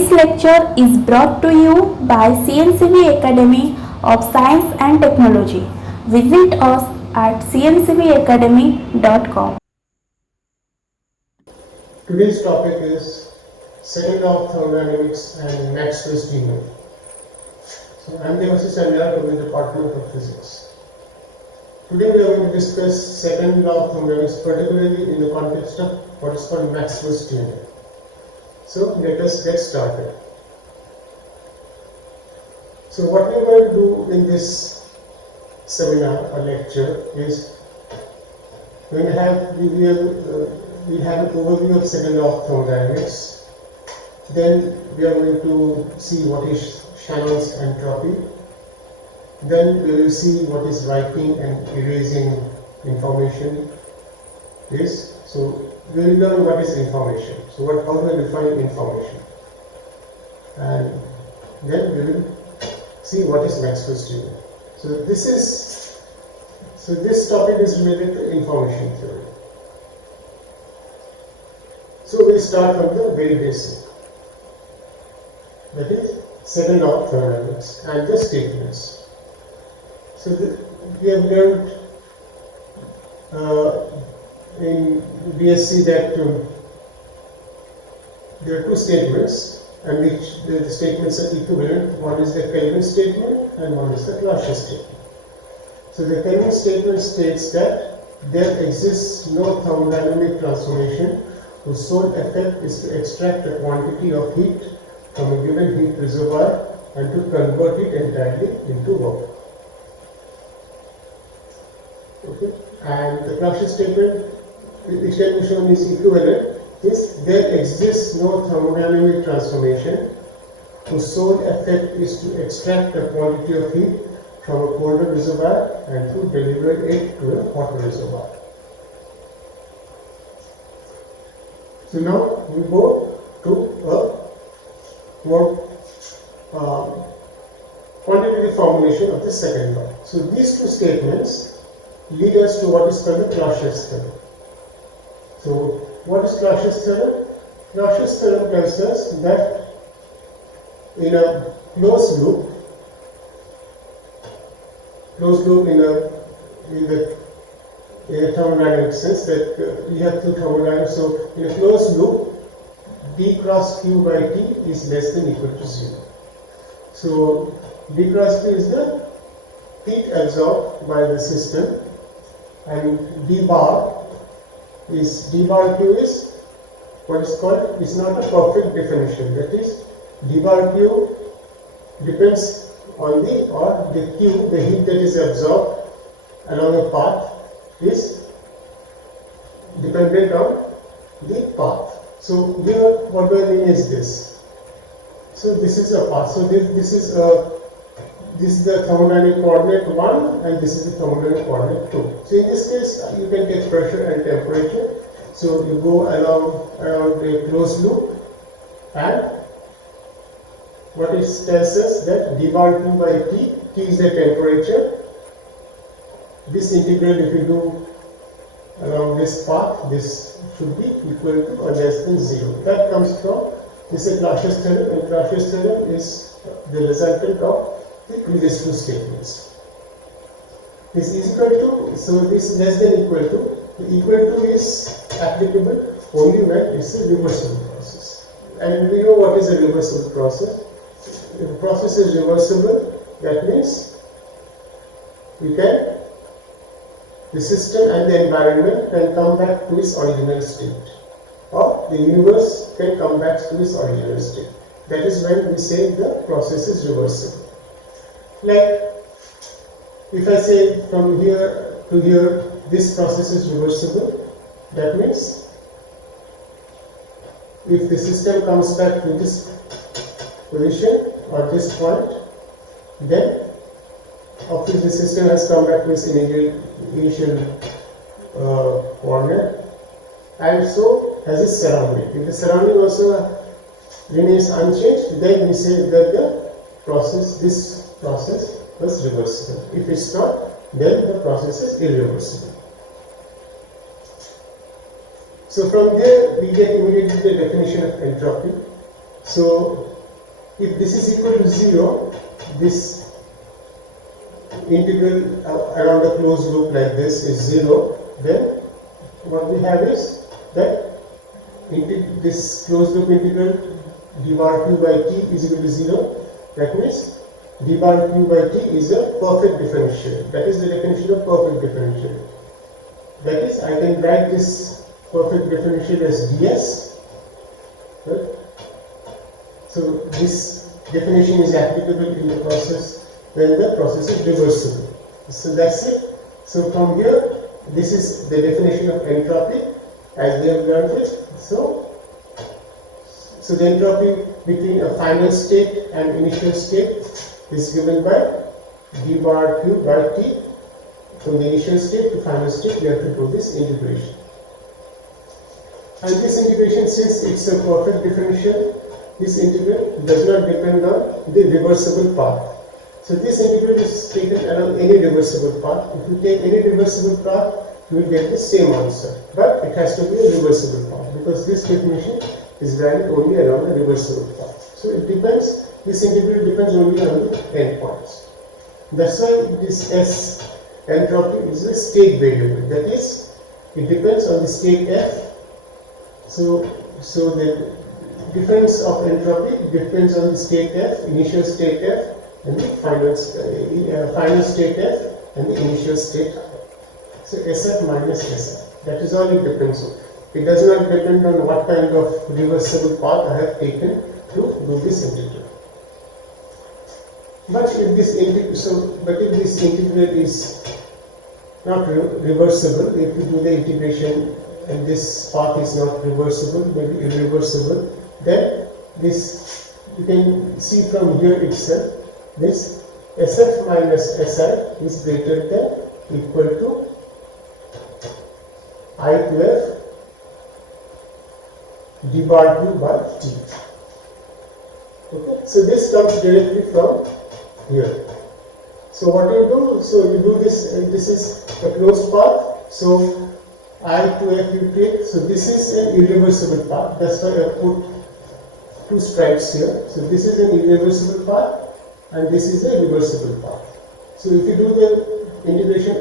This lecture is brought to you by CNCB Academy of Science and Technology. Visit us at cncbacademy.com. Today's topic is second law of thermodynamics and Maxwell's demon. So I am Devasis Shannon from the Department of Physics. Today we are going to discuss second law of thermodynamics, particularly in the context of what is called Maxwell's demon. So let us get started. So what we are going to do in this seminar or lecture is we have an overview of second law of thermodynamics. Then we are going to see what is Shannon's entropy. Then we will see what is writing and erasing information is. So we will learn what is information. So how do we define information? And then we will see what is Maxwell's demon. So this topic is related to information theory. So we will start from the very basic. That is second law of thermodynamics and the statements. So we have learned in BSc that there are two statements and which the statements are equivalent. One is the Kelvin statement and one is the Cauchy statement. So the Kelvin statement states that there exists no thermodynamic transformation whose sole effect is to extract a quantity of heat from a given heat reservoir and to convert it entirely into work. Okay. And the Cauchy statement, which can be shown is equivalent, is there exists no thermodynamic transformation whose sole effect is to extract a quantity of heat from a colder reservoir and to deliver it to a hotter reservoir. So now we go to a more quantitative formulation of the second law. So these two statements lead us to what is called the Cauchy's theorem. So what is Cauchy's theorem? Cauchy's theorem tells us that in a closed loop in a thermodynamic sense, that we have two thermodynamics. So in a closed loop, d cross q by t is less than equal to 0. So d cross q is the heat absorbed by the system, and d bar q is what is called, is not a perfect definition. That is, d bar q depends on the q, the heat that is absorbed along a path is dependent on the path. So here what do I mean is this. So this is a path. So this is the thermodynamic coordinate 1 and this is the thermodynamic coordinate 2. So in this case you can take pressure and temperature. So you go around a closed loop, and what it tells us that d bar q by t is the temperature. This integral, if you do along this path, this should be equal to or less than 0. That comes from this is Cauchy's theorem, and Cauchy's theorem is the resultant of the previous two statements. This is equal to, so this less than equal to, the equal to is applicable only when it's a reversible process. And we know what is a reversible process. If the process is reversible, that means the system and the environment can come back to its original state, or the universe can come back to its original state. That is when we say the process is reversible. Like if I say from here to here, this process is reversible, that means if the system comes back to this position or this point, then obviously the system has come back to its initial coordinate, and so has its surrounding. If the surrounding also remains unchanged, then we say that this process was reversible. If it's not, then the process is irreversible. So from there we get immediately the definition of entropy. So if this is equal to 0, this integral around a closed loop like this is 0, then what we have is that this closed loop integral d bar q by t is equal to 0. That means d bar q by t is a perfect differential. That is the definition of perfect differential. That is, I can write this perfect differential as ds. Right? So this definition is applicable in the process when the process is reversible. So that's it. So from here, this is the definition of entropy as we have learned it. So the entropy between a final state and initial state is given by d bar q by t. From the initial state to final state, we have to do this integration. And this integration, since it's a perfect differential, this integral does not depend on the reversible path. So this integral is taken along any reversible path. If you take any reversible path, you will get the same answer. But it has to be a reversible path because this definition is valid only along the reversible path. So it depends, this integral depends only on the endpoints. That's why this S entropy is a state variable. That is, it depends on the state F. So the difference of entropy depends on the state F, initial state F, and the final state F, and the initial state F. So SF minus SF. That is all it depends on. It does not depend on what kind of reversible path I have taken to do this integral. But if this integral is not reversible, if you do the integration and this path is not reversible, maybe irreversible, then this, you can see from here itself, this SF minus SI is greater than equal to I to F d bar q by t. Okay, so this comes directly from here. So what you do? So you do this, and this is a closed path. So I to F you take. So this is an irreversible path. That's why I put two stripes here. So this is an irreversible path, and this is a reversible path. So if you do the integration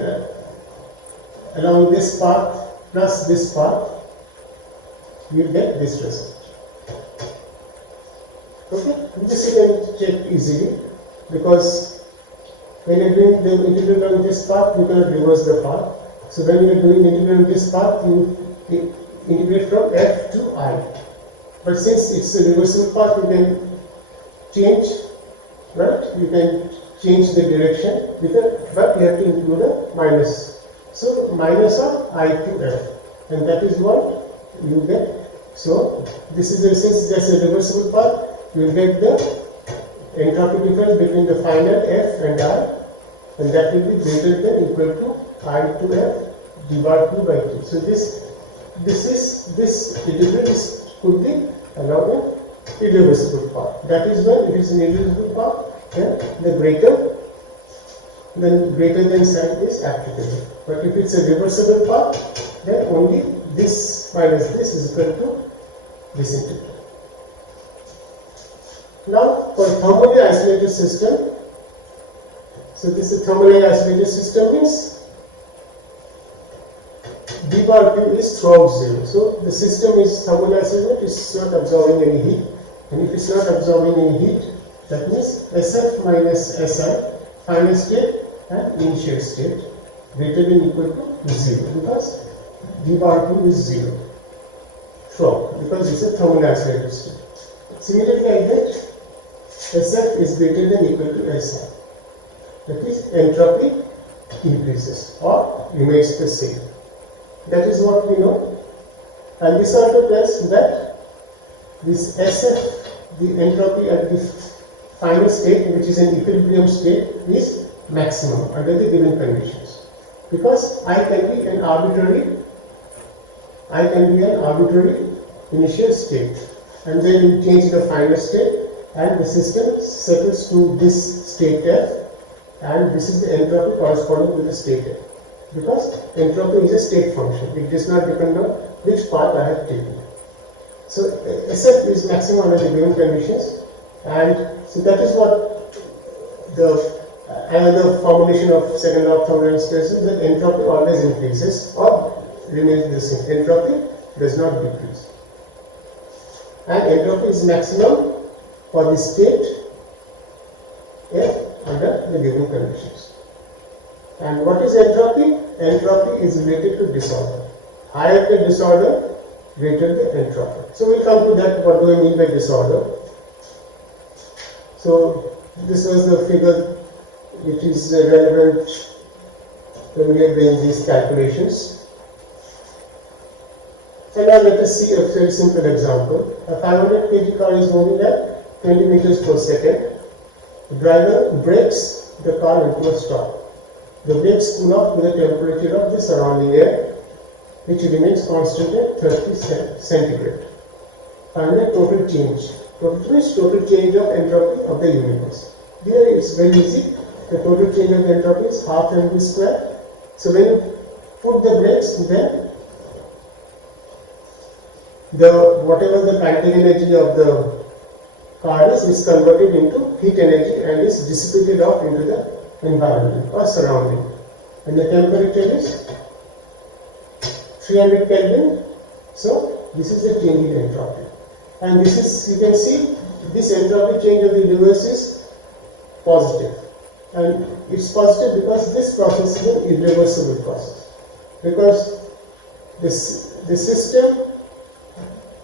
along this path plus this path, you will get this result. Okay, this you can check easily because when you are doing the integral on this path, you cannot reverse the path. So when you are doing integral on this path, you integrate from F to I. But since it's a reversible path, you can change, right? You can change the direction with but you have to include a minus. So minus of I to F, and that is what you get. So this is since there's a reversible path, you will get the entropy difference between the final F and I, and that will be greater than equal to I to F d bar q by t. So this integral could be along an irreversible path. That is when it is an irreversible path, then the greater than sign is applicable. But if it's a reversible path, then only this minus this is equal to this integral. Now for thermally isolated system, so this is thermally isolated system means d bar q is throughout 0. So the system is thermally isolated, it's not absorbing any heat, and if it's not absorbing any heat, that means SF minus SI, final state and initial state greater than equal to 0 because d bar q is 0 throughout because it's a thermally isolated state. Similarly, I get SF is greater than equal to SI. That is, entropy increases or remains the same. That is what we know. And this also tells that this SF, the entropy at the final state, which is an equilibrium state, is maximum under the given conditions. Because I can be an arbitrary initial state, and then you change the final state, and the system settles to this state F, and this is the entropy corresponding to the state F. Because entropy is a state function, it does not depend on which path I have taken. So SF is maximum under the given conditions, and so that is what the another formulation of second law of thermodynamics is that entropy always increases or remains the same. Entropy does not decrease, and entropy is maximum for the state F under the given conditions. And what is entropy? Entropy is related to disorder. Higher the disorder, greater the entropy. So we'll come to that, what do I mean by disorder. So this was the figure which is relevant when we are doing these calculations. And now let us see a very simple example. A 500 kg car is moving at 20 meters per second. The driver brakes the car into a stop. The brakes cool off with the temperature of the surrounding air, which remains constant at 30 centigrade. Find the total change. Total means total change of entropy of the universe. Here it's very easy. The total change of entropy is half mv square. So when you put the brakes, then whatever the kinetic energy of the car is converted into heat energy and is dissipated off into the environment or surrounding. And the temperature is 300 Kelvin. So this is the change in entropy. And this is, you can see, this entropy change of the universe is positive. And it's positive because this process is an irreversible process. Because the system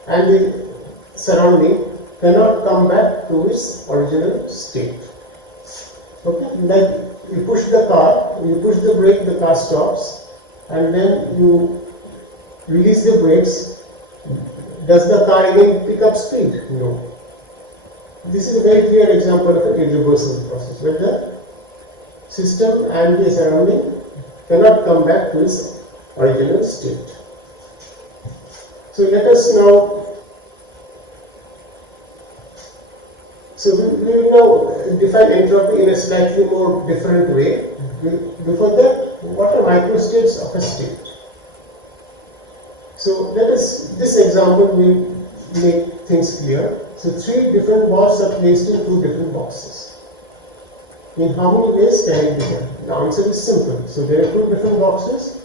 and the surrounding cannot come back to its original state. Okay, like you push the car, you push the brake, the car stops, and then you release the brakes. Does the car again pick up speed? No. This is a very clear example of an irreversible process where the system and the surrounding cannot come back to its original state. So let us now we will now define entropy in a slightly more different way. Before that, what are microstates of a state? So this example will make things clear. So 3 different balls are placed in 2 different boxes. In how many ways can it be done? The answer is simple. So there are 2 different boxes.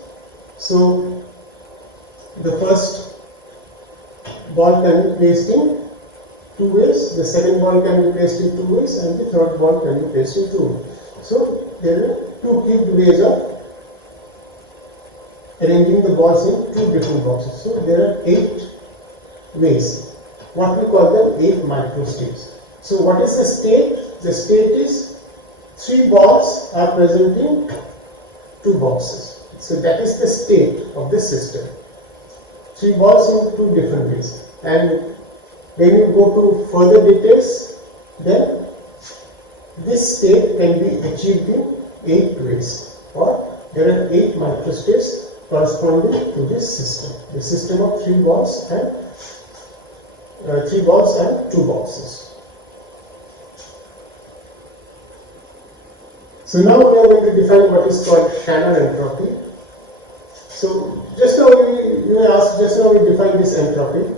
So the first ball can be placed in 2 ways, the second ball can be placed in 2 ways, and the third ball can be placed in 2 ways. So there are 2 cubed ways of arranging the balls in 2 different boxes. So there are 8 ways. What we call them 8 microstates. So what is the state? The state is 3 balls are present in 2 boxes. So that is the state of the system. 3 balls in 2 different ways. And when you go to further details, then this state can be achieved in 8 ways, or there are 8 microstates corresponding to this system. The system of 3 balls and 2 boxes. So now we are going to define what is called Shannon entropy. So just now you asked, just now we defined this entropy.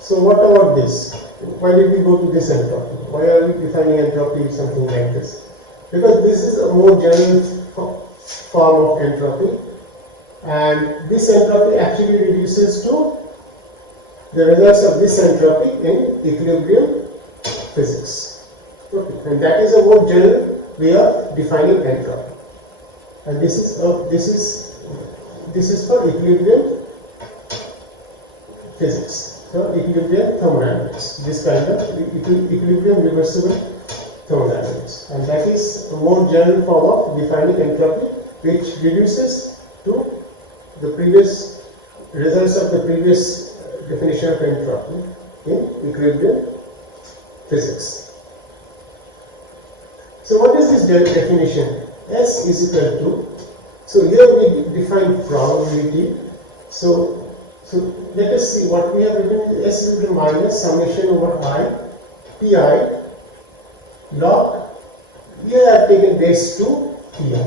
So what about this? Why did we go to this entropy? Why are we defining entropy something like this? Because this is a more general form of entropy, and this entropy actually reduces to the results of this entropy in equilibrium physics. Okay. And that is a more general way of defining entropy. And this is for equilibrium physics. So equilibrium thermodynamics, this kind of equilibrium reversible thermodynamics, and that is a more general form of defining entropy, which reduces to the previous results of the previous definition of entropy in equilibrium physics. So what is this definition? S is equal to, so here we define probability. So let us see what we have written. S is equal to minus summation over I pi log. Here I have taken base 2 pi.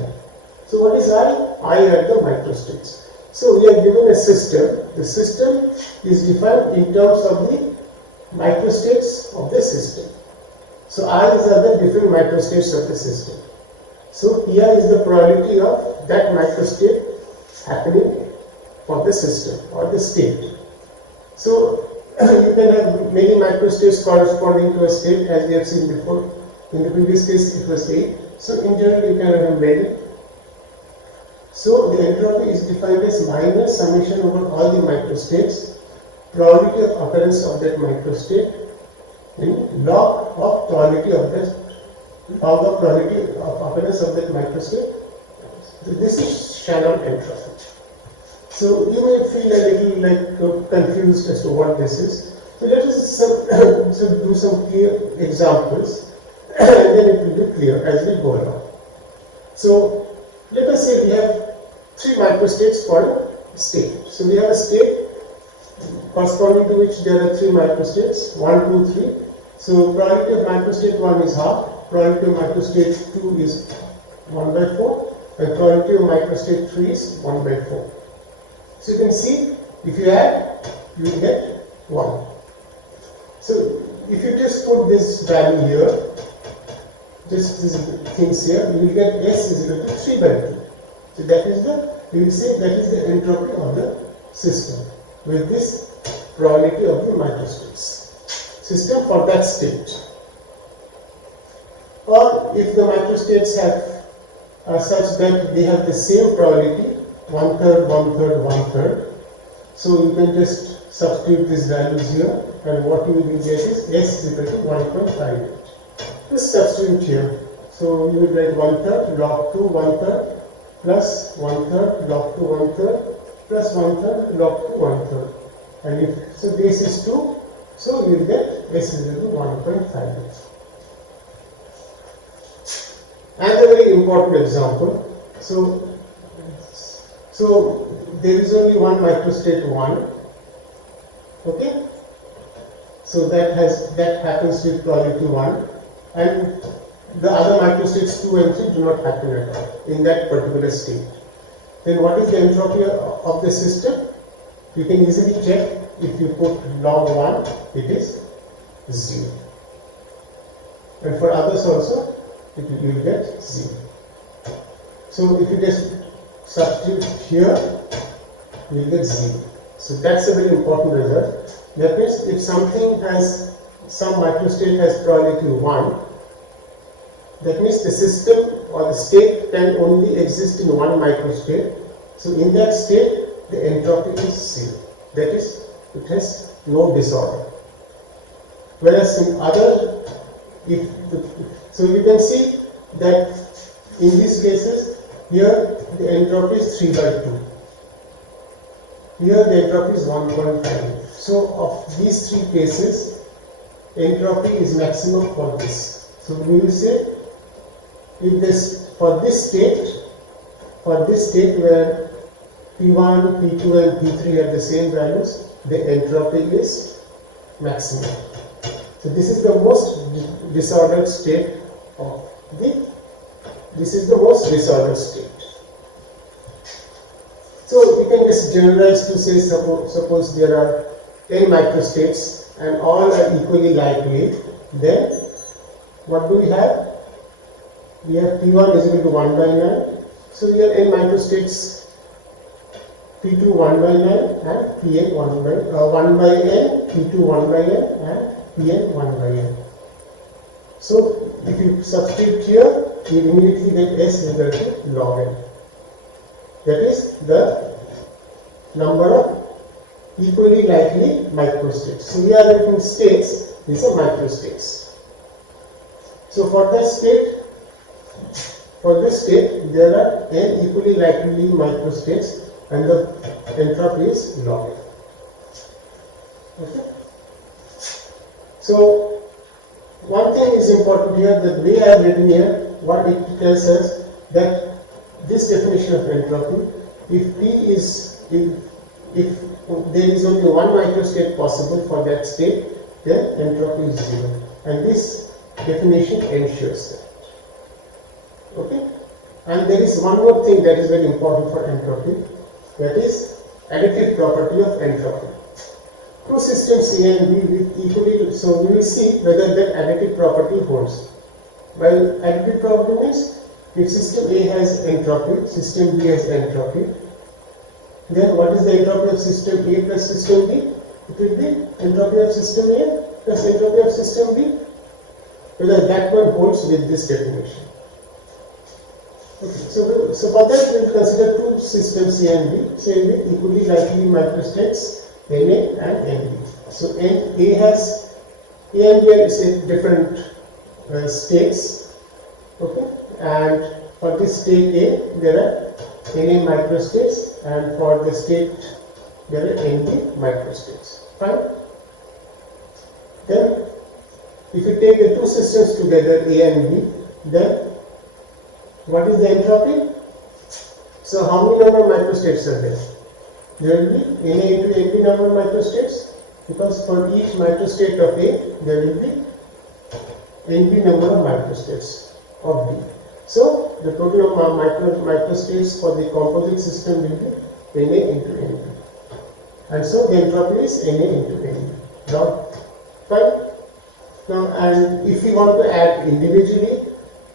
So what is I? I are the microstates. So we are given a system. The system is defined in terms of the microstates of the system. So R is the different microstates of the system. So PR is the probability of that microstate happening for the system or the state. So you can have many microstates corresponding to a state, as we have seen before. In the previous case it was 8. So in general you can have many. So the entropy is defined as minus summation over all the microstates, probability of occurrence of that microstate in log of probability of that, log of probability of occurrence of that microstate. So this is Shannon entropy. So you may feel a little like confused as to what this is. So let us do some clear examples and then it will be clear as we go along. So let us say we have 3 microstates for a state. So we have a state corresponding to which there are 3 microstates, 1, 2, 3. So probability of microstate 1 is half, probability of microstate 2 is 1 by 4, and probability of microstate 3 is 1 by 4. So you can see, if you add, you will get 1. So if you just put this value here, just these things here, you will get S is equal to 3 by 2. So that is you will say that is the entropy of the system with this probability of the microstates. System for that state. Or if the microstates are such that they have the same probability, 1/3, 1/3, 1/3. So you can just substitute these values here, and what you will get is S is equal to 1.58. Just substitute here. So you will write 1/3 log 2 1/3 plus 1/3 log 2 1/3 plus 1/3 log 2 1/3. And if so, base is 2, so you will get S is equal to 1.58. And a very important example. So there is only one microstate 1. Okay. So that happens with probability 1, and the other microstates 2 and 3 do not happen at all in that particular state. Then what is the entropy of the system? You can easily check. If you put log 1, it is 0. And for others also, you will get 0. So if you just substitute here, you will get 0. So that's a very important result. That means if something has, some microstate has probability 1, that means the system or the state can only exist in one microstate. So in that state, the entropy is 0. That is, it has no disorder. Whereas in other, so you can see that in these cases, here the entropy is 3 by 2. Here the entropy is 1.5. So of these 3 cases, entropy is maximum for this. So we will say, if this for this state where P1, P2 and P3 have the same values, the entropy is maximum. So this is the most disordered state of this is the most disordered state. So we can just generalize to say, suppose there are 10 microstates and all are equally likely, then what do we have? We have P1 is equal to 1 by 9. So we have n microstates, P2 1 by 9 and Pn 1 by n, P2 1 by n and Pn 1 by n. So if you substitute here, you immediately get S is equal to log n. That is the number of equally likely microstates. So we are writing states, these are microstates. So for this state, there are n equally likely microstates and the entropy is log n. Okay. So one thing is important here, that way I have written here, what it tells us that this definition of entropy, if there is only one microstate possible for that state, then entropy is 0. And this definition ensures that. Okay? And there is one more thing that is very important for entropy. that is additive property of entropy. Two systems A and B with equally, so we will see whether that additive property holds. By additive property means if system A has entropy, system B has entropy, then what is the entropy of system A plus system B? It will be entropy of system A plus entropy of system B. Whether that one holds with this definition. Okay, so for that we will consider two systems A and B, say with equally likely microstates Na and Nb. So A and B are say different states, okay, and for this state A there are Na microstates, and for the state there are Nb microstates. Fine. Then if you take the two systems together A and B, then what is the entropy? So how many number of microstates are there? There will be Na into Nb number of microstates, because for each microstate of A there will be Nb number of microstates of B. So the total of microstates for the composite system will be Na into Nb, and so the entropy is Na into Nb. Now, fine. Now, and if we want to add individually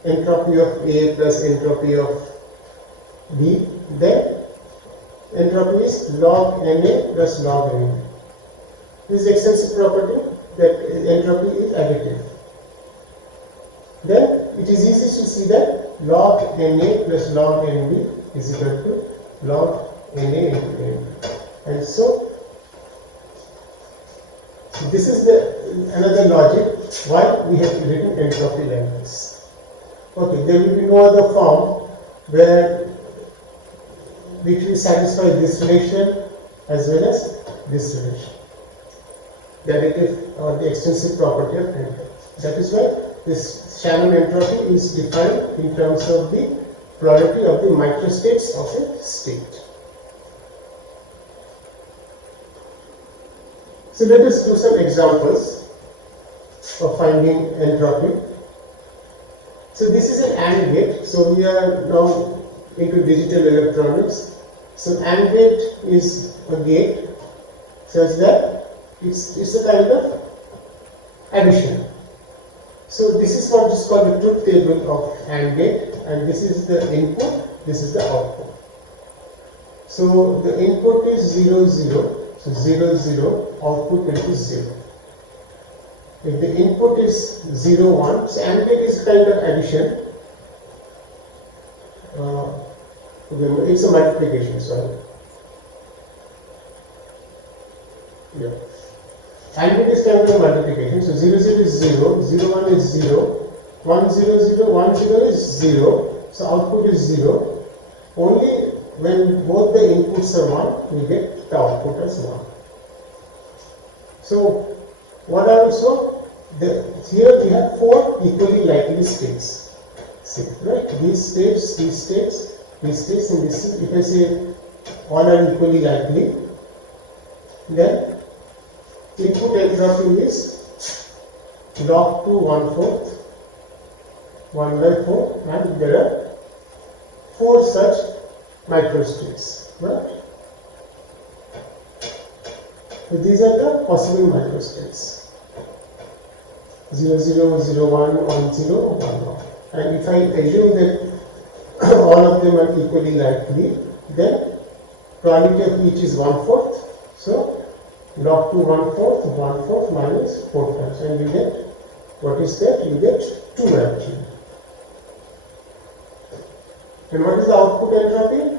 entropy of A plus entropy of B, then entropy is log Na plus log Nb. This is the extensive property that entropy is additive. Then it is easy to see that log Na plus log Nb is equal to log Na into Nb. And so this is the another logic why we have written entropy like this. Okay, there will be no other form where which will satisfy this relation as well as this relation, the additive or the extensive property of entropy. That is why this Shannon entropy is defined in terms of the plurality of the microstates of a state. So let us do some examples of finding entropy. So this is an AND gate. So we are now into digital electronics. So AND gate is a gate such that it's a kind of addition. So this is what is called the truth table of AND gate, and this is the input, this is the output. So the input is 0, 0. So 0, 0, output will be 0. If the input is 0, 1, so AND gate is kind of addition. It's a multiplication, sorry. Yeah. AND gate is kind of a multiplication. So 0, 0 is 0, 0, 1 is 0, 1, 0, 0, 1, 0 is 0. So output is 0. Only when both the inputs are 1, we get the output as 1. So, what are also here we have 4 equally likely states. See, right? These states, these states, these states, and this. If I say all are equally likely, then input entropy is log 2 1/4, 1/4, and there are 4 such microstates, right? So these are the possible microstates: 0, 0, 0, 1, 1, 0, 1, 1. And if I assume that all of them are equally likely, then probability of each is 1/4. So log 2 1/4, 1/4 minus 4 times, and you get, what is that? You get 2 actually. And what is the output entropy?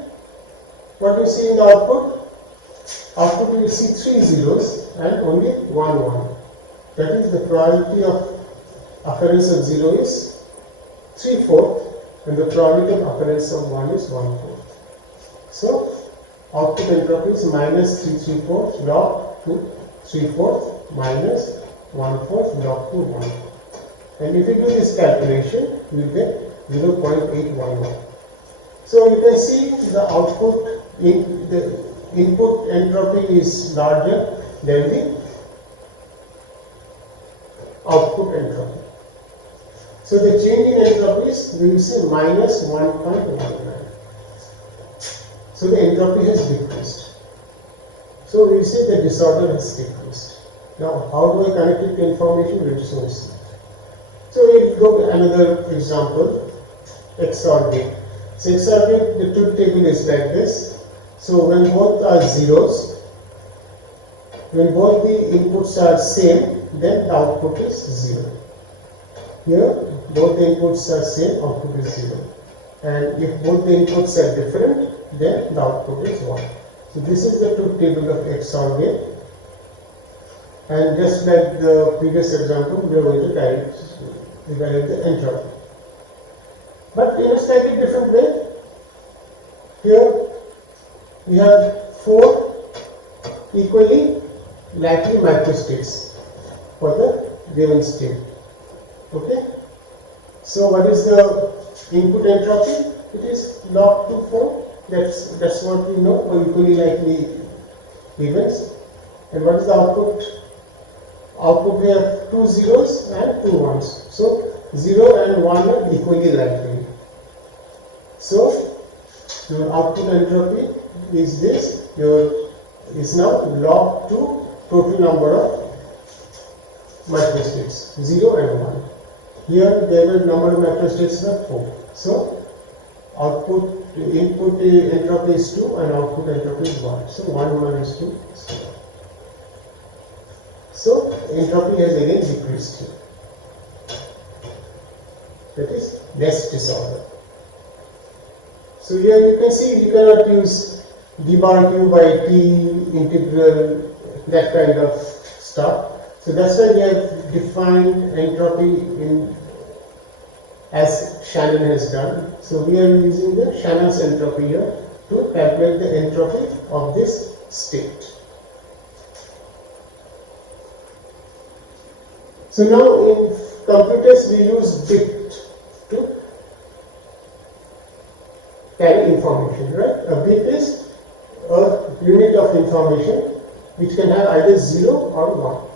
What do you see in the output? Output you will see 3 zeros and only 1 1. That is, the probability of occurrence of 0 is 3/4, and the probability of occurrence of 1 is 1/4. So output entropy is minus 3 3/4 log 2 3/4 minus 1/4 log 2 1/4. And if you do this calculation, you will get 0.811. So you can see the output in the input entropy is larger than the output entropy. So the change in entropy is, we will say, minus 1.19. So the entropy has decreased. So we say the disorder has decreased. Now how do I connect it to information? We will soon see. So we'll go to another example, XOR gate. So XOR gate, the truth table is like this. So when both are zeros, when both the inputs are same, then the output is 0. Here, both the inputs are same, output is 0. And if both the inputs are different, then the output is 1. So this is the truth table of XOR gate. And just like the previous example, we are going to evaluate the entropy. But in a slightly different way, here we have 4 equally likely microstates for the given state. Okay? So what is the input entropy? It is log 2 form. That's what we know for equally likely events. And what is the output? Output we have 2 zeros and 2 ones. So 0 and 1 are equally likely. So your output entropy is this. Is now log 2 total number of microstates, 0 and 1. Here the number of microstates are 4. So input entropy is 2 and output entropy is 1. So 1 minus 2 is 4. So entropy has again decreased here. That is less disorder. So here you can see you cannot use d bar q by t integral, that kind of stuff. So that's why we have defined entropy as Shannon has done. So we are using the Shannon's entropy here to calculate the entropy of this state. So now in computers we use bit to carry information, right? A bit is a unit of information which can have either 0 or 1.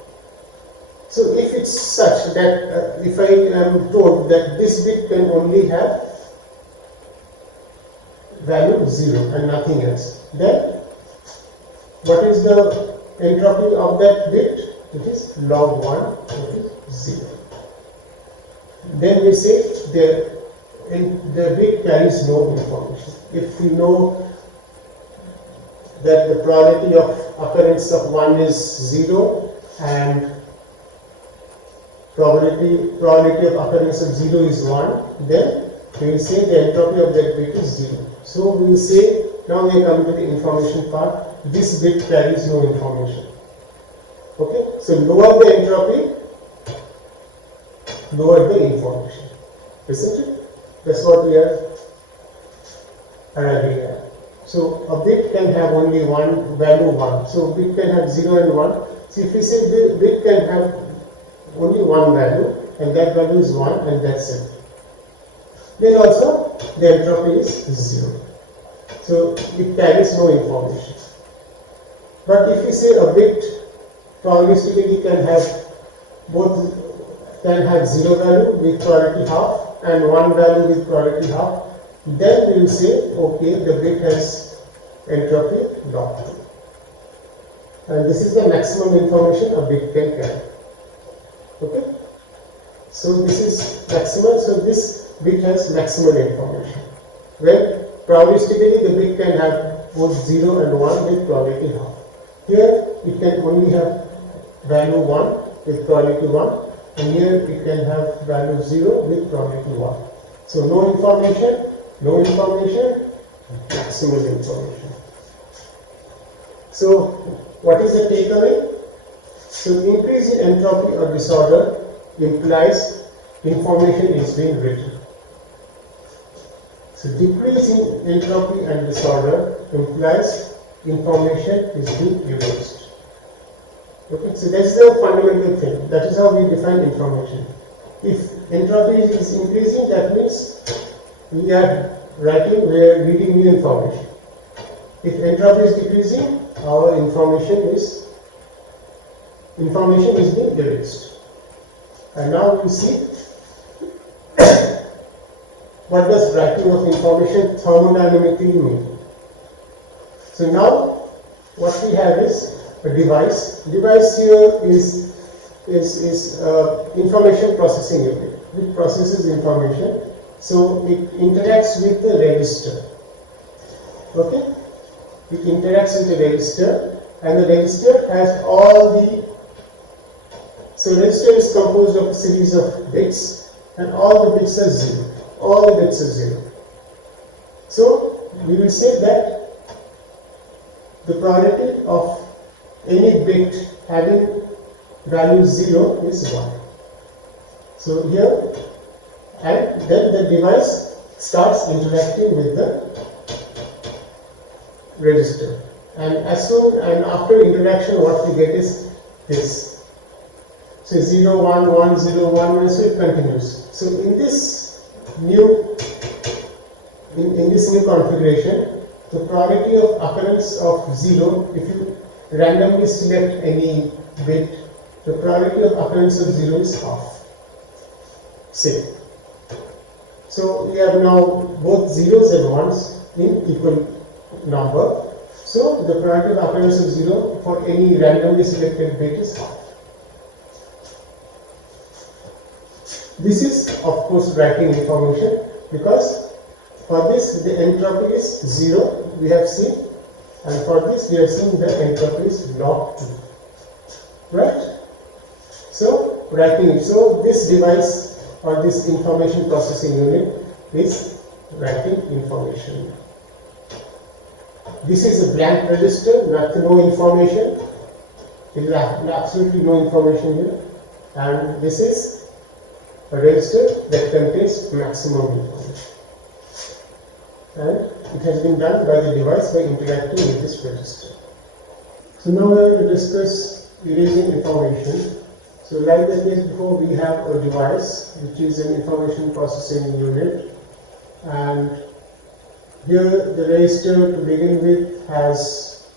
So if it's such that if I am told that this bit can only have value 0 and nothing else, then what is the entropy of that bit? It is log 1, it is 0. Then we say the bit carries no information. If we know that the probability of occurrence of 1 is 0 and probability of occurrence of 0 is 1, then we will say the entropy of that bit is 0. So we will say, now we are coming to the information part, this bit carries no information. Okay, so lower the entropy, lower the information, isn't it? That's what we are arriving at. So a bit can have only one value 1. So bit can have 0 and 1. So if we say bit can have only one value and that value is 1 and that's it, then also the entropy is 0. So it carries no information. But if we say a bit probabilistically can have 0 value with probability half and 1 value with probability half, then we will say, okay, the bit has entropy log 2. And this is the maximum information a bit can carry. Okay? So this is maximum, so this bit has maximum information. When probabilistically the bit can have both 0 and 1 with probability half. Here it can only have value 1 with probability 1, and here it can have value 0 with probability 1. So no information, maximum information. So what is the takeaway? So increase in entropy or disorder implies information is being written. So decrease in entropy and disorder implies information is being erased. Okay, so that's the fundamental thing. That is how we define information. If entropy is increasing, that means we are reading new information. If entropy is decreasing, our information is being erased. And now we see what does writing of information thermodynamically mean. So now what we have is a device. Device here is information processing unit. It processes information. So it interacts with the register. Okay? It interacts with the register, and the register has all the. So register is composed of a series of bits, and all the bits are 0. All the bits are 0. So we will say that the probability of any bit having value 0 is 1. So here, and then the device starts interacting with the register, and as soon and after interaction, what we get is this. So 0, 1, 1, 0, 1, and so it continues. So in this new configuration, the probability of occurrence of 0, if you randomly select any bit, the probability of occurrence of 0 is half. Say. So we have now both zeros and ones in equal number. So the probability of occurrence of 0 for any randomly selected bit is half. This is of course writing information, because for this the entropy is 0, we have seen, and for this we have seen the entropy is log 2. Right? So writing it. So this device or this information processing unit is writing information. This is a blank register, no information. There is absolutely no information here. And this is a register that contains maximum information. And it has been done by the device by interacting with this register. So now we are going to discuss erasing information. So like the case before, we have a device which is an information processing unit, and here the register to begin with has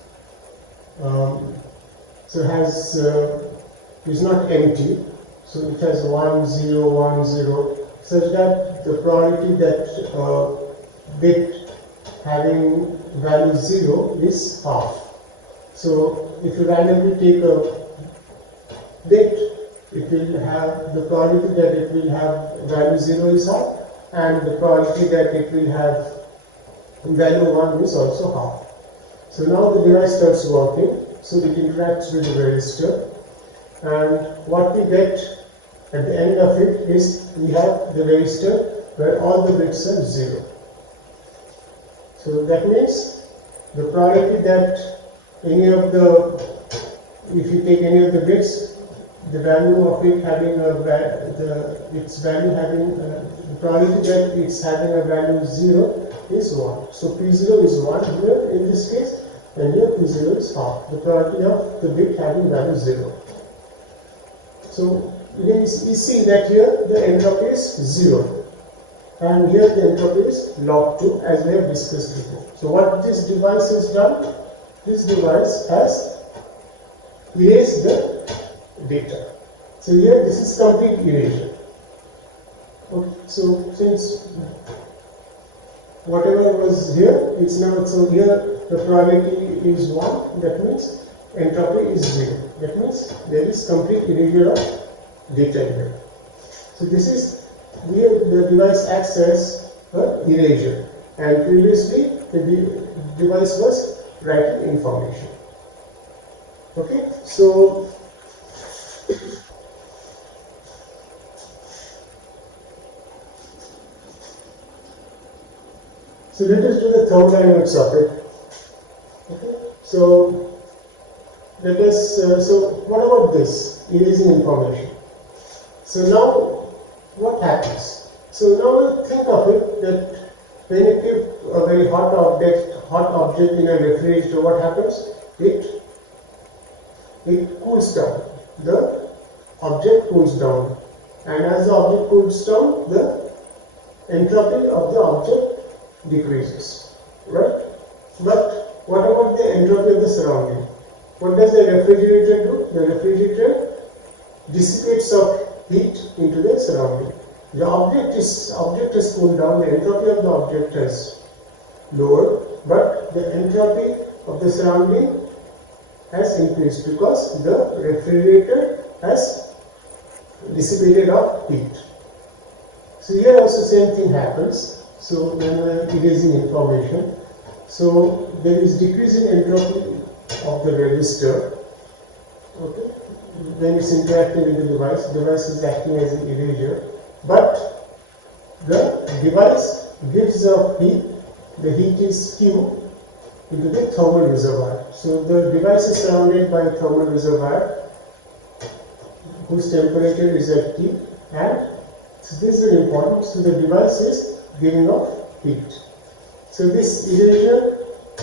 is not empty, so it has 1 0 1 0, such that the probability that bit having value 0 is half. So if you randomly take a bit, it will have the probability that it will have value 0 is half, and the probability that it will have value 1 is also half. So now the device starts working, so it interacts with the register, and what we get at the end of it is we have the register where all the bits are 0. So that means the probability that any of the, if you take any of the bits, the value of it having its value having the probability that it's having a value 0 is 1. So P0 is 1 here in this case, and here P0 is half. The probability of the bit having value 0. So you see that here the entropy is 0, and here the entropy is log 2, as we have discussed before. So what this device has done? This device has erased the data. So here this is complete erasure. Okay, so since whatever was here, it's now, so here the probability is 1, that means entropy is 0. That means there is complete erasure of data here. So this is where the device acts as an erasure, and previously the device was writing information. Okay, so let us do the thermodynamics of it. Okay, so let us. So what about this erasing information? So now what happens? So now think of it that when you keep a very hot object in a refrigerator, what happens? It cools down. The object cools down, and as the object cools down, the entropy of the object decreases, right? But what about the entropy of the surrounding? What does the refrigerator do? The refrigerator dissipates of heat into the surrounding. The object is cooled down, the entropy of the object is lowered, but the entropy of the surrounding has increased because the refrigerator has dissipated of heat. So here also same thing happens. So when we are erasing information, so there is decrease in entropy of the register. Okay, when it's interacting with the device is acting as an erasure, but the device gives off heat. The heat is Q into the thermal reservoir. So the device is surrounded by a thermal reservoir whose temperature is at T, and so this is very important. So the device is giving off heat. So this erasure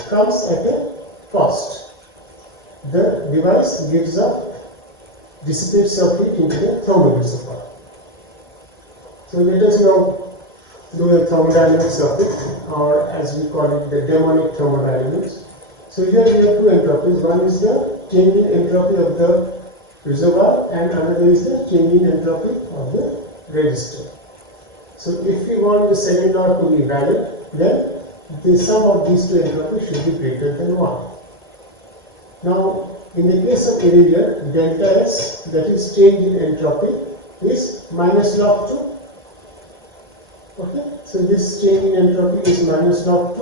comes at a cost. The device gives up, dissipates of heat into the thermal reservoir. So let us now do a thermodynamics of it, or as we call it, the demonic thermodynamics. So here we have two entropies. One is the change in entropy of the reservoir, and another is the change in entropy of the register. So if we want the second law to be valid, then the sum of these two entropies should be greater than 1. Now, in the case of erasure, delta S, that is change in entropy, is minus log 2. Okay, so this change in entropy is minus log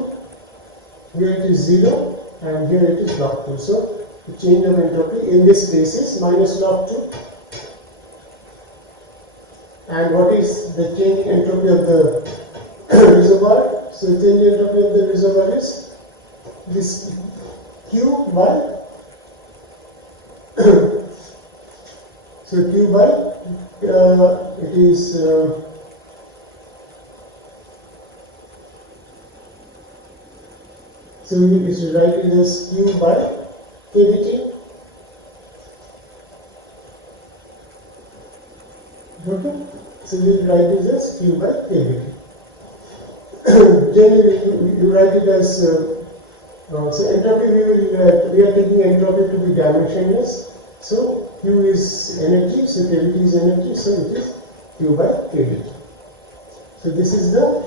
2. Here it is 0 and here it is log 2. So the change of entropy in this case is minus log 2. And what is the change in entropy of the reservoir? So the change in entropy of the reservoir is this Q by so Q by it is so we should write it as Q by kVt. Okay, so we will write it as Q by kVt. Generally, you write it as so entropy. We are taking entropy to be dimensionless. So Q is energy, so kVt is energy, so it is Q by kVt. So this is the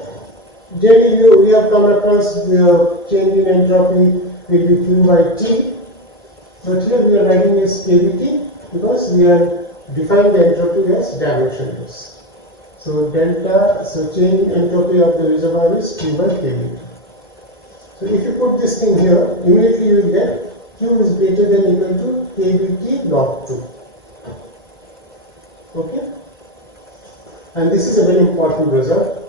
generally we have come across the change in entropy will be Q by T, but here we are writing as kVt because we are defining the entropy as dimensionless. So delta, so change in entropy of the reservoir is Q by kVt. So if you put this thing here, immediately you will get Q is greater than equal to kVt log 2. Okay? And this is a very important result.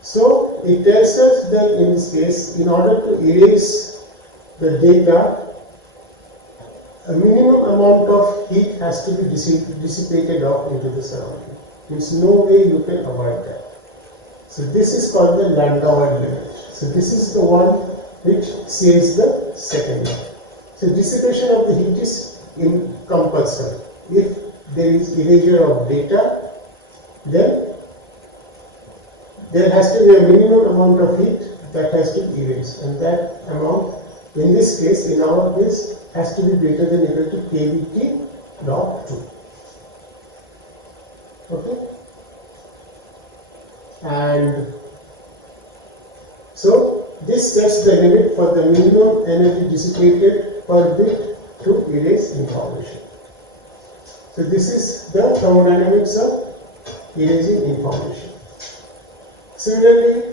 So it tells us that in this case, in order to erase the data, a minimum amount of heat has to be dissipated off into the surrounding. There's no way you can avoid that. So this is called the Landauer limit. So this is the one which says the second law. So dissipation of the heat is compulsory. If there is erasure of data, then there has to be a minimum amount of heat that has to erase, and that amount, in this case, in our case, has to be greater than equal to kVt log 2. Okay? And so this sets the limit for the minimum energy dissipated per bit to erase information. So this is the thermodynamics of erasing information. Similarly,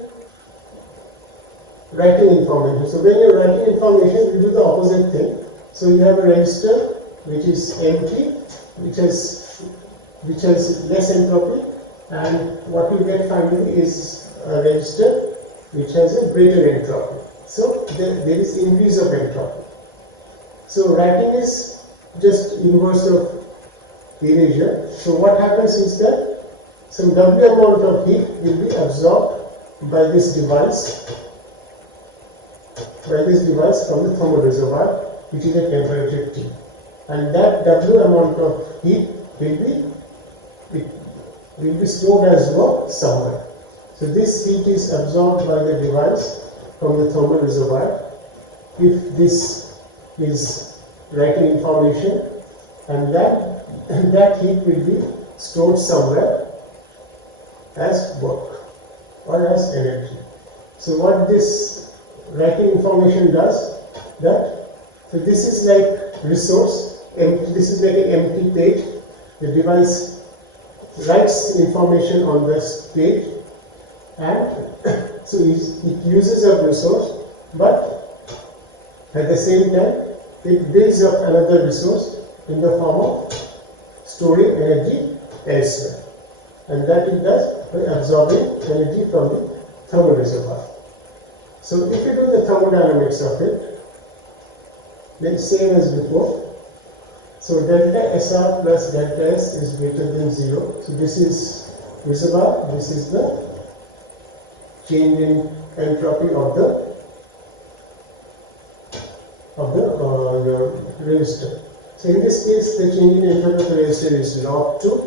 writing information. So when you are writing information, you do the opposite thing. So you have a register which is empty, which has less entropy, and what you get finally is a register which has a greater entropy. So there is increase of entropy. So writing is just inverse of erasure. So what happens is that some W amount of heat will be absorbed by this device from the thermal reservoir, which is at temperature T, and that W amount of heat will be stored as work somewhere. So this heat is absorbed by the device from the thermal reservoir. If this is writing information, and that heat will be stored somewhere as work or as energy. So what this writing information does, that So this is like resource, this is like an empty page. The device writes information on this page, and so it uses a resource, but at the same time it builds up another resource in the form of storing energy elsewhere, and that it does by absorbing energy from the thermal reservoir. So if you do the thermodynamics of it, then same as before. So delta SR plus delta S is greater than 0. So this is reservoir, this is the change in entropy of the your resistor. So in this case, the change in entropy of the resistor is log 2.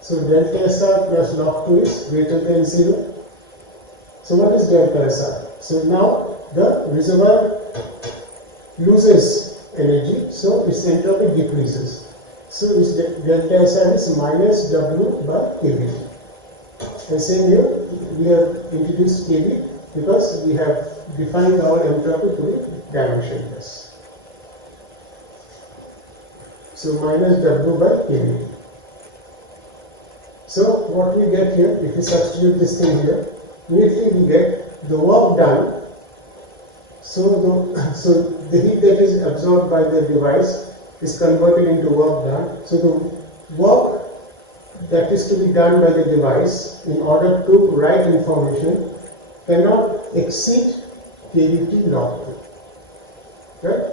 So delta SR plus log 2 is greater than 0. So what is delta SR? So now the reservoir loses energy, so its entropy decreases. So its delta SR is minus W by kV. And same here, we have introduced kV because we have defined our entropy to be dimensionless. So minus W by kV. So what we get here, if we substitute this thing here, immediately we get the work done. So the heat that is absorbed by the device is converted into work done. So the work that is to be done by the device in order to write information cannot exceed kVt log 2. Right?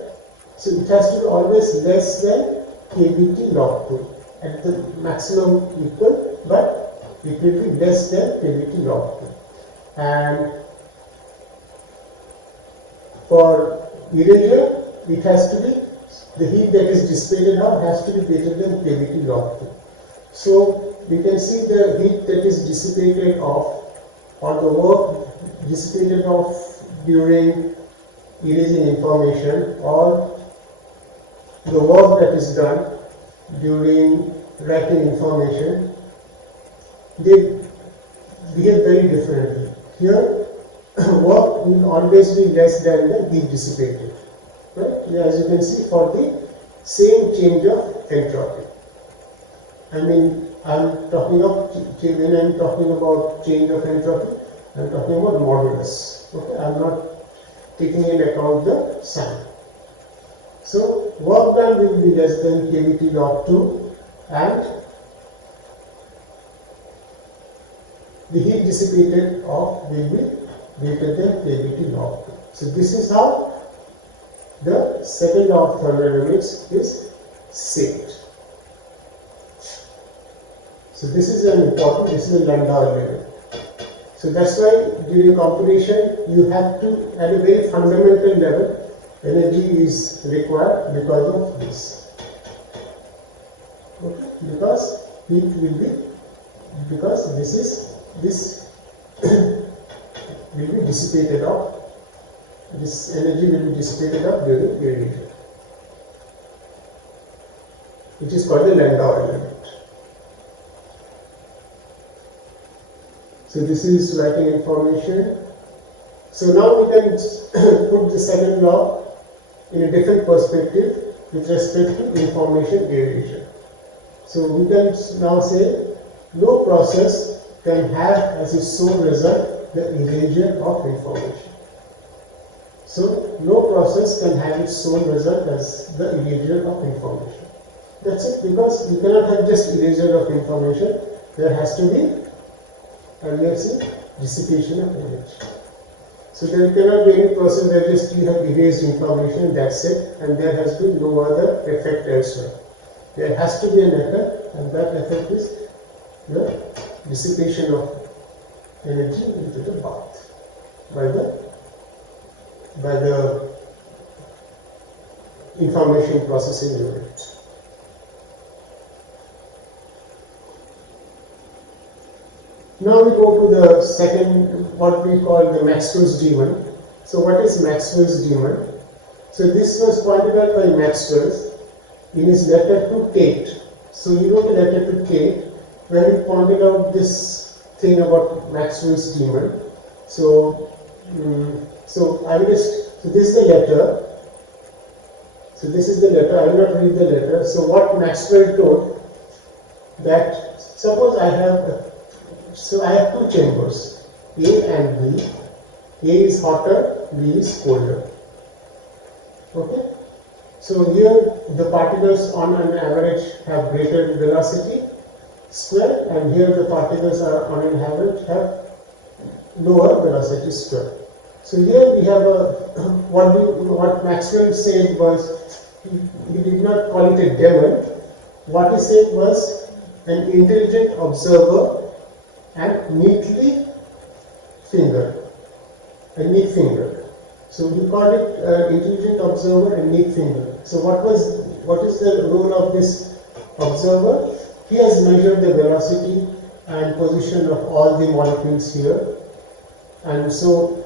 So it has to be always less than kVt log 2 at the maximum equal, but it will be less than kVt log 2. And for erasure, it has to be, the heat that is dissipated out has to be greater than kVt log 2. So we can see the heat that is dissipated off, or the work dissipated off during erasing information, or the work that is done during writing information, they behave very differently. Here, work will always be less than the heat dissipated. Right? As you can see, for the same change of entropy. I mean, I'm talking of, when I'm talking about change of entropy, I'm talking about modulus. Okay? I'm not taking into account the sign. So, work done will be less than kVt log 2, and the heat dissipated off will be greater than kVt log 2. So, this is how the second law of thermodynamics is saved. So this is an important, this is a Landau limit. So that's why during computation you have to, at a very fundamental level, energy is required because of this. Okay? Because heat will be, because this will be dissipated off. This energy will be dissipated off during erasure, which is called the Landau element. So this is writing information. So now we can put the second law in a different perspective with respect to information erasure. So we can now say no process can have as its sole result the erasure of information. So no process can have its sole result as the erasure of information. That's it, because you cannot have just erasure of information. There has to be, and we have seen, dissipation of energy. So there cannot be any process where just you have erased information, that's it, and there has been no other effect elsewhere. There has to be an effect, and that effect is the dissipation of energy into the bath by the information processing unit. Now we go to the second, what we call the Maxwell's demon. So what is Maxwell's demon? So this was pointed out by Maxwell in his letter to Tate. So he wrote a letter to Tate where he pointed out this thing about Maxwell's demon. So, so this is the letter, So this is the letter. I will not read the letter. So what Maxwell told, that suppose I have two chambers, A and B. A is hotter, B is colder. Okay. So here the particles on an average have greater velocity square, and here the particles are on an average have lower velocity square. So here we have what Maxwell said was, he did not call it a demon. What he said was an intelligent observer and neatly fingered, a neat finger. So we call it intelligent observer and neat finger. So what is the role of this observer? He has measured the velocity and position of all the molecules here, and so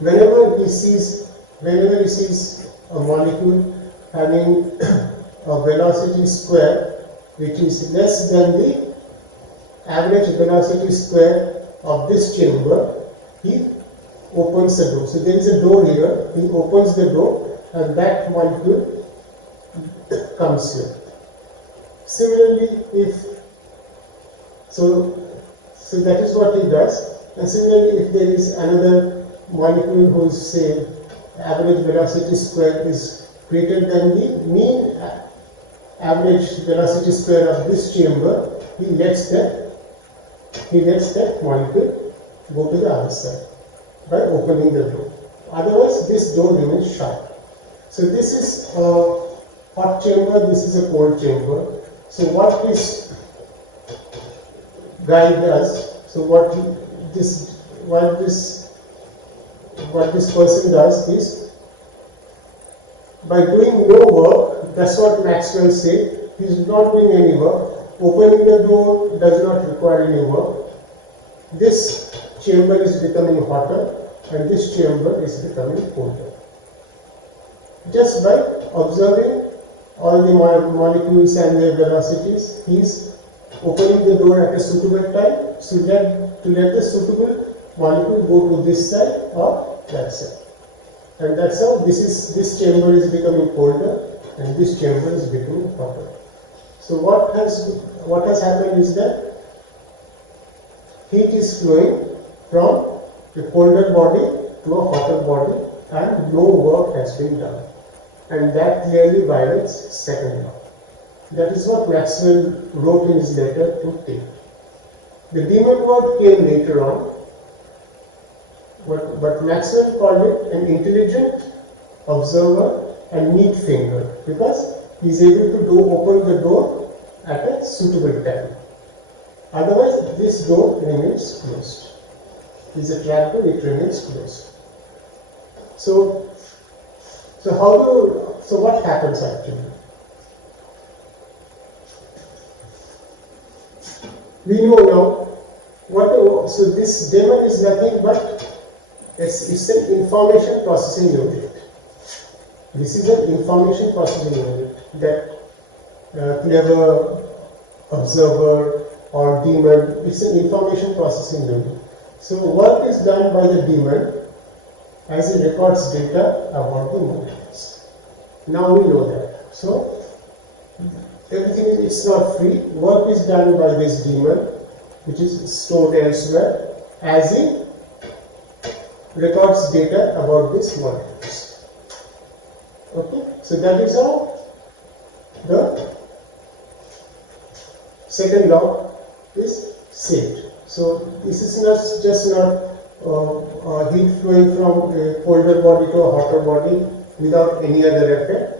whenever he sees a molecule having a velocity square which is less than the average velocity square of this chamber, he opens the door. So there is a door here, he opens the door and that molecule comes here. Similarly, so that is what he does. And similarly, if there is another molecule whose, say, average velocity square is greater than the mean average velocity square of this chamber, he lets that molecule go to the other side by opening the door. Otherwise, this door remains shut. So this is a hot chamber, this is a cold chamber. So what this guy does, so what this person does is, by doing no work, that's what Maxwell said, he is not doing any work. Opening the door does not require any work. This chamber is becoming hotter and this chamber is becoming colder. Just by observing all the molecules and their velocities, he is opening the door at a suitable time to let the suitable molecule go to this side or that side. And that's how this chamber is becoming colder and this chamber is becoming hotter. So what has happened is that heat is flowing from a colder body to a hotter body and no work has been done. And that clearly violates second law. That is what Maxwell wrote in his letter to Tate. The demon word came later on, but Maxwell called it an intelligent observer and neat finger because he is able to open the door at a suitable time. Otherwise, this door remains closed. It is a trap door, it remains closed. So what happens actually? We know now so this demon is nothing but it's an information processing unit. This is an information processing unit that clever observer or demon, it's an information processing unit. So work is done by the demon as it records data about the molecules. Now we know that. So everything it's not free. Work is done by this demon, which is stored elsewhere, as it records data about these molecules. Okay, so that is how the second law is saved. So this is not heat flowing from a colder body to a hotter body without any other effect.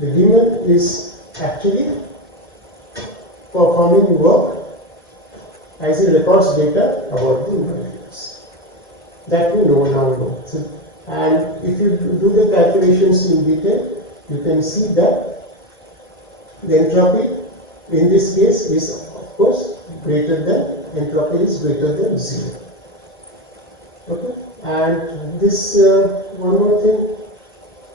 The demon is actually performing work as it records data about the molecules. That we now. So, and if you do the calculations in detail, you can see that the entropy in this case is of course entropy is greater than 0. Okay, and this one more thing.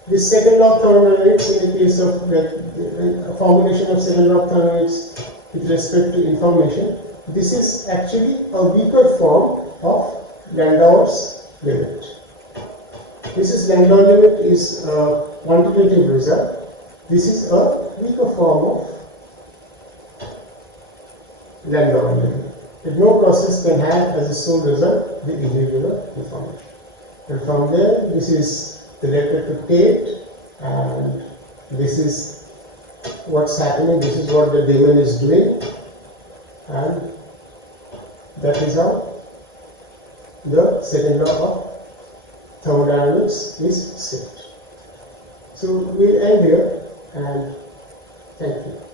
This second law of thermodynamics, in the case of a formulation of second law of thermodynamics with respect to information, this is actually a weaker form of Landauer's limit. This is Langdon limit is a quantitative result. This is a weaker form of Langdon limit. No process can have as a sole result the irregular deformation. And from there, this is related to Tate, and this is what's happening, this is what the demon is doing, and that is how the second law of thermodynamics is set. So we'll end here, and thank you.